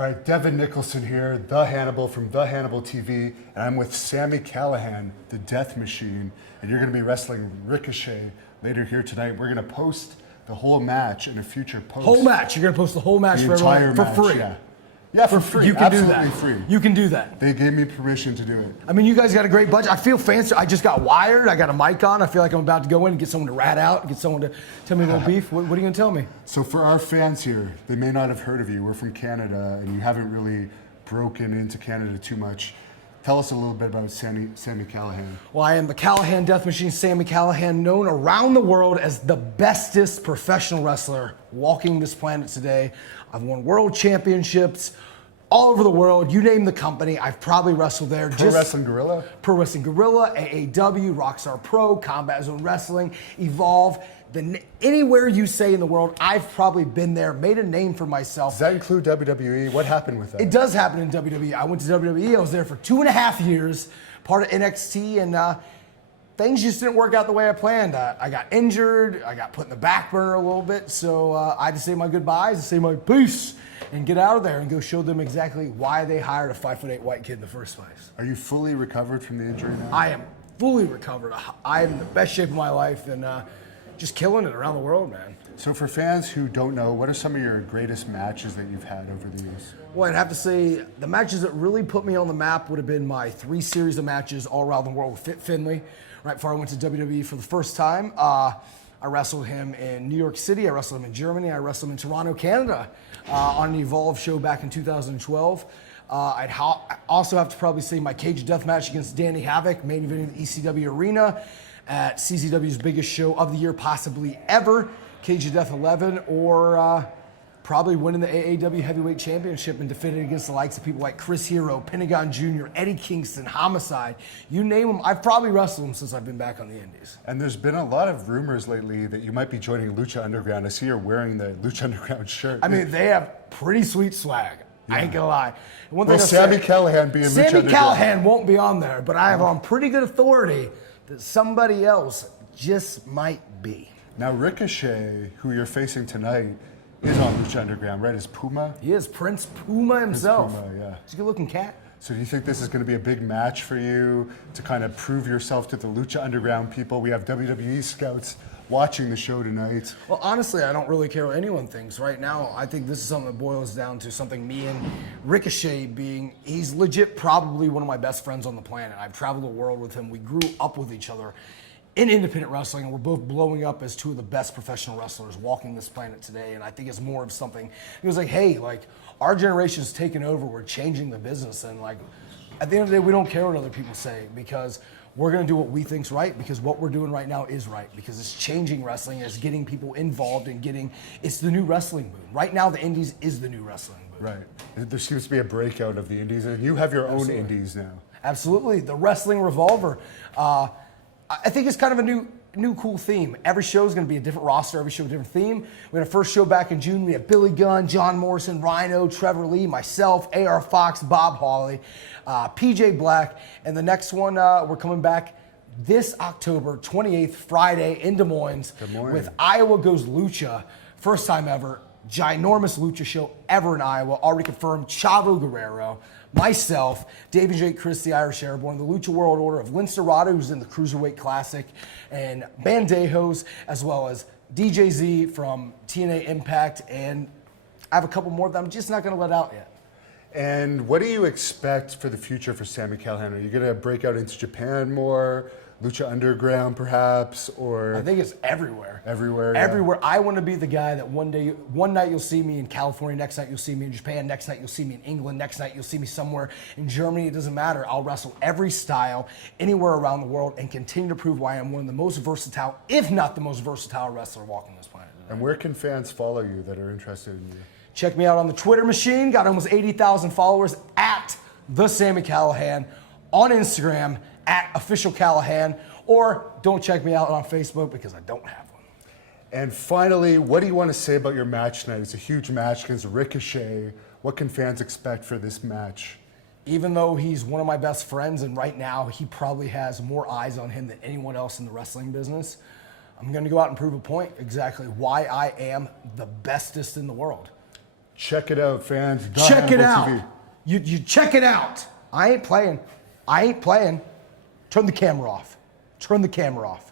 All right, Devin Nicholson here, the Hannibal from the HANNIBAL TV, and I'm with Sami Callihan, the Death Machine, and you're going to be wrestling Ricochet later here tonight. We're going to post the whole match in a future post. Whole match? You're going to post the whole match for everyone for free? Yeah. Yeah, for free. You can Absolutely do that. free. You can do that. They gave me permission to do it. I mean, you guys got a great budget. I feel fancy. I just got wired. I got a mic on. I feel like I'm about to go in and get someone to rat out, get someone to tell me a little beef. What are you going to tell me? So for our fans here, they may not have heard of you. We're from Canada, and you haven't really broken into Canada too much. Tell us a little bit about Sami Callihan. Well, I am the Callihan Death Machine, Sami Callihan, known around the world as the bestest professional wrestler walking this planet today. I've won world championships all over the world. You name the company, I've probably wrestled there. Pro Wrestling Guerrilla? Pro Wrestling Guerrilla, AAW, Rockstar Pro, Combat Zone Wrestling, Evolve. Anywhere you say in the world, I've probably been there, made a name for myself. Does that include WWE? What happened with that? It does happen in WWE. I went to WWE, I was there for 2.5 years, part of NXT, and things just didn't work out the way I planned. I got injured, I got put in the back burner a little bit, so I had to say my goodbyes and say my peace and get out of there and go show them exactly why they hired a 5'8" white kid in the first place. Are you fully recovered from the injury now? I am fully recovered. I am in the best shape of my life and just killing it around the world, man. So for fans who don't know, what are some of your greatest matches that you've had over the years? Well, I'd have to say the matches that really put me on the map would have been my 3 series of matches all around the world with Fit Finlay. Right before I went to WWE for the first time, I wrestled him in New York City, I wrestled him in Germany, I wrestled him in Toronto, Canada on an Evolve show back in 2012. I'd also have to probably say my cage death match against Danny Havoc, main event in the ECW arena at CZW's biggest show of the year, possibly ever, Cage of Death 11, or probably winning the AAW Heavyweight Championship and defending against the likes of people like Chris Hero, Pentagon Jr., Eddie Kingston, Homicide. You name them, I've probably wrestled them since I've been back on the Indies. And there's been a lot of rumors lately that you might be joining Lucha Underground. I see you're wearing the Lucha Underground shirt. I mean, they have pretty sweet swag. Yeah. I ain't gonna lie. One thing Sami Callihan being Lucha Underground. Sami Callihan won't be on there, but I have on pretty good authority that somebody else just might be. Now Ricochet, who you're facing tonight, is on Lucha Underground, right? Is Puma? He is Prince Puma himself. Prince Puma, yeah. He's a good-looking cat. So do you think this is going to be a big match for you to kind of prove yourself to the Lucha Underground people? We have WWE scouts watching the show tonight. Well, honestly, I don't really care what anyone thinks. Right now, I think this is something that boils down to something me and Ricochet being, he's legit probably one of my best friends on the planet. I've traveled the world with him. We grew up with each other in independent wrestling, and we're both blowing up as 2 of the best professional wrestlers walking this planet today. And I think it's more of something, he was like, hey, like, our generation's taken over, we're changing the business, and like, at the end of the day, we don't care what other people say, because we're gonna do what we think's right, because what we're doing right now is right, because it's changing wrestling, it's getting people involved and it's the new wrestling boom. Right now, the indies is the new wrestling boom. Right, there seems to be a breakout of the indies, and you have your own indies now. Absolutely, the Wrestling Revolver. I think it's kind of a new cool theme. Every show is going to be a different roster, every show a different theme. We had a first show back in June. We had Billy Gunn, John Morrison, Rhino, Trevor Lee, myself, AR Fox, Bob Hawley, PJ Black. And the next one, we're coming back this October 28th, Friday in Des Moines with Iowa Goes Lucha. First time ever. Ginormous Lucha show ever in Iowa. Already confirmed. Chavo Guerrero, myself, David J. Chris, the Irish Airborne, the Lucha World Order of Vince Dorado, who's in the Cruiserweight Classic, and Bandejos, as well as DJ Z from TNA Impact, and I have a couple more that I'm just not going to let out yet. And what do you expect for the future for Sami Callihan? Are you going to break out into Japan more? Lucha Underground, perhaps, or I think it's everywhere. Everywhere. Yeah. Everywhere. I want to be the guy that one night you'll see me in California, next night you'll see me in Japan, next night you'll see me in England, next night you'll see me somewhere in Germany. It doesn't matter. I'll wrestle every style anywhere around the world and continue to prove why I'm one of the most versatile, if not the most versatile wrestler walking this planet today. And where can fans follow you that are interested in you? Check me out on the Twitter machine. Got almost 80,000 followers at the Sami Callihan. On Instagram at Official Callihan, or don't check me out on Facebook because I don't have one. And finally, what do you want to say about your match tonight? It's a huge match against Ricochet. What can fans expect for this match? Even though he's one of my best friends, and right now he probably has more eyes on him than anyone else in the wrestling business, I'm going to go out and prove a point exactly why I am the bestest in the world. Check it out, fans. The Check it Hannibal out. TV. You check it out. I ain't playing. I ain't playing. Turn the camera off. Turn the camera off.